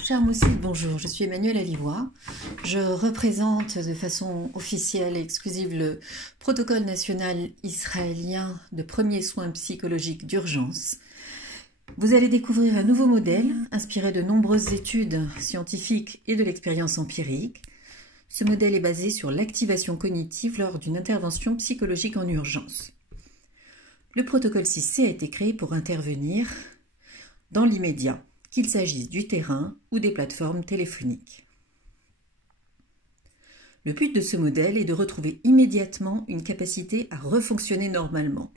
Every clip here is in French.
Cher Moussid, bonjour, je suis Emmanuelle Alivois. Je représente de façon officielle et exclusive le protocole national israélien de premiers soins psychologiques d'urgence. Vous allez découvrir un nouveau modèle inspiré de nombreuses études scientifiques et de l'expérience empirique. Ce modèle est basé sur l'activation cognitive lors d'une intervention psychologique en urgence. Le protocole 6C a été créé pour intervenir dans l'immédiat, qu'il s'agisse du terrain ou des plateformes téléphoniques. Le but de ce modèle est de retrouver immédiatement une capacité à refonctionner normalement.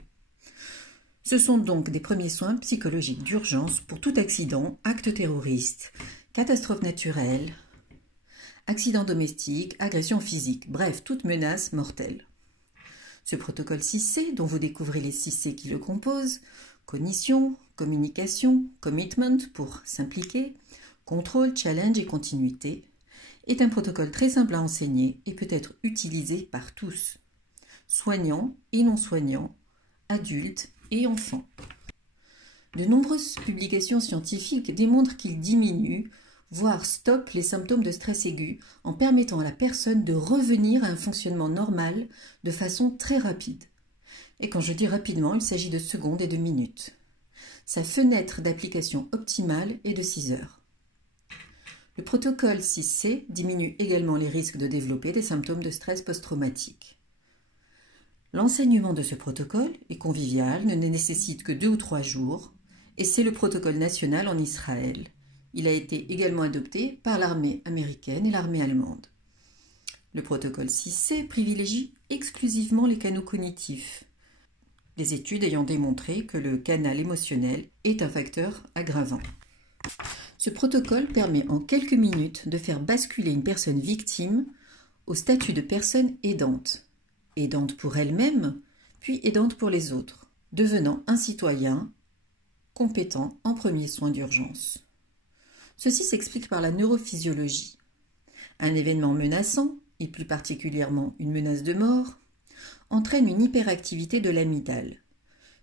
Ce sont donc des premiers soins psychologiques d'urgence pour tout accident, acte terroriste, catastrophe naturelle, accident domestique, agression physique, bref, toute menace mortelle. Ce protocole 6C, dont vous découvrez les 6C qui le composent, cognition, communication, commitment pour s'impliquer, contrôle, challenge et continuité, est un protocole très simple à enseigner et peut être utilisé par tous, soignants et non soignants, adultes et enfants. De nombreuses publications scientifiques démontrent qu'il diminue, voire stoppe les symptômes de stress aigu en permettant à la personne de revenir à un fonctionnement normal de façon très rapide. Et quand je dis rapidement, il s'agit de secondes et de minutes. Sa fenêtre d'application optimale est de 6 heures. Le protocole 6C diminue également les risques de développer des symptômes de stress post-traumatique. L'enseignement de ce protocole est convivial, ne nécessite que 2 ou 3 jours, et c'est le protocole national en Israël. Il a été également adopté par l'armée américaine et l'armée allemande. Le protocole 6C privilégie exclusivement les canaux cognitifs, des études ayant démontré que le canal émotionnel est un facteur aggravant. Ce protocole permet en quelques minutes de faire basculer une personne victime au statut de personne aidante, aidante pour elle-même, puis aidante pour les autres, devenant un citoyen compétent en premiers soins d'urgence. Ceci s'explique par la neurophysiologie. Un événement menaçant, et plus particulièrement une menace de mort, entraîne une hyperactivité de l'amygdale,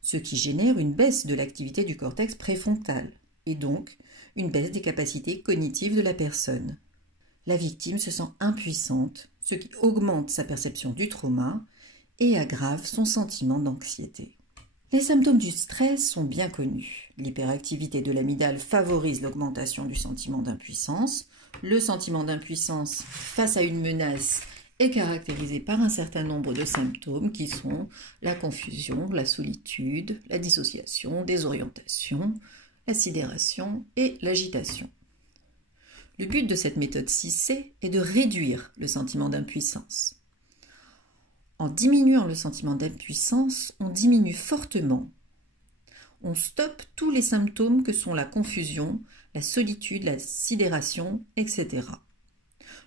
ce qui génère une baisse de l'activité du cortex préfrontal, et donc une baisse des capacités cognitives de la personne. La victime se sent impuissante, ce qui augmente sa perception du trauma et aggrave son sentiment d'anxiété. Les symptômes du stress sont bien connus. L'hyperactivité de l'amygdale favorise l'augmentation du sentiment d'impuissance. Le sentiment d'impuissance face à une menace est caractérisé par un certain nombre de symptômes qui sont la confusion, la solitude, la dissociation, désorientation, la sidération et l'agitation. Le but de cette méthode 6C est de réduire le sentiment d'impuissance. En diminuant le sentiment d'impuissance, on diminue fortement. On stoppe tous les symptômes que sont la confusion, la solitude, la sidération, etc.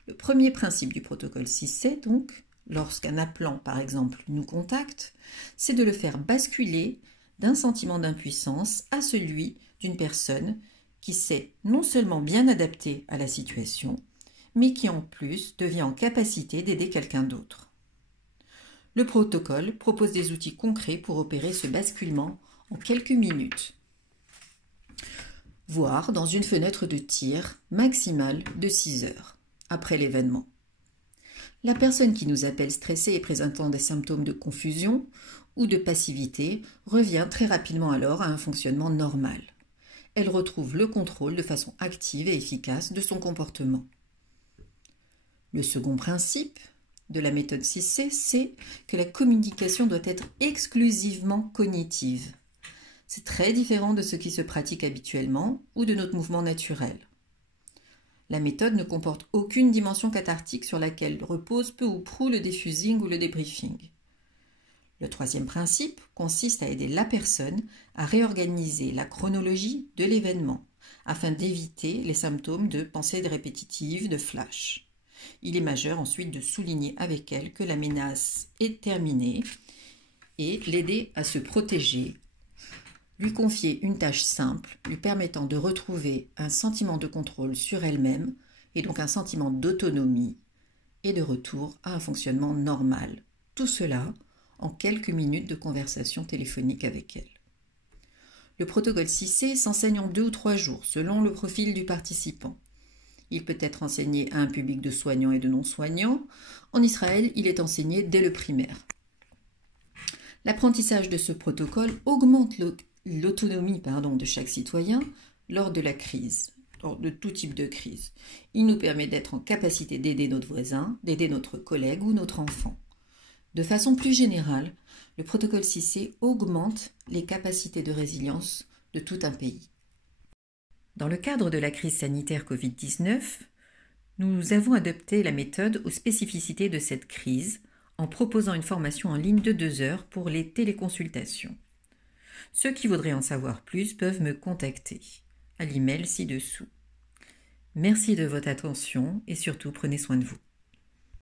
Le premier principe du protocole 6C, donc, lorsqu'un appelant, par exemple, nous contacte, c'est de le faire basculer d'un sentiment d'impuissance à celui d'une personne qui s'est non seulement bien adaptée à la situation, mais qui en plus devient en capacité d'aider quelqu'un d'autre. Le protocole propose des outils concrets pour opérer ce basculement en quelques minutes, voire dans une fenêtre de tir maximale de 6 heures après l'événement. La personne qui nous appelle stressée et présentant des symptômes de confusion ou de passivité revient très rapidement alors à un fonctionnement normal. Elle retrouve le contrôle de façon active et efficace de son comportement. Le second principe de la méthode 6C, c'est que la communication doit être exclusivement cognitive. C'est très différent de ce qui se pratique habituellement ou de notre mouvement naturel. La méthode ne comporte aucune dimension cathartique sur laquelle repose peu ou prou le diffusing ou le débriefing. Le troisième principe consiste à aider la personne à réorganiser la chronologie de l'événement afin d'éviter les symptômes de pensée répétitive, de flash. Il est majeur ensuite de souligner avec elle que la menace est terminée et l'aider à se protéger, lui confier une tâche simple lui permettant de retrouver un sentiment de contrôle sur elle-même et donc un sentiment d'autonomie et de retour à un fonctionnement normal. Tout cela en quelques minutes de conversation téléphonique avec elle. Le protocole 6C s'enseigne en 2 ou 3 jours selon le profil du participant. Il peut être enseigné à un public de soignants et de non-soignants. En Israël, il est enseigné dès le primaire. L'apprentissage de ce protocole augmente l'autonomie de chaque citoyen lors de la crise, lors de tout type de crise. Il nous permet d'être en capacité d'aider notre voisin, d'aider notre collègue ou notre enfant. De façon plus générale, le protocole 6C augmente les capacités de résilience de tout un pays. Dans le cadre de la crise sanitaire Covid-19, nous avons adapté la méthode aux spécificités de cette crise en proposant une formation en ligne de 2 heures pour les téléconsultations. Ceux qui voudraient en savoir plus peuvent me contacter à l'email ci-dessous. Merci de votre attention et surtout prenez soin de vous.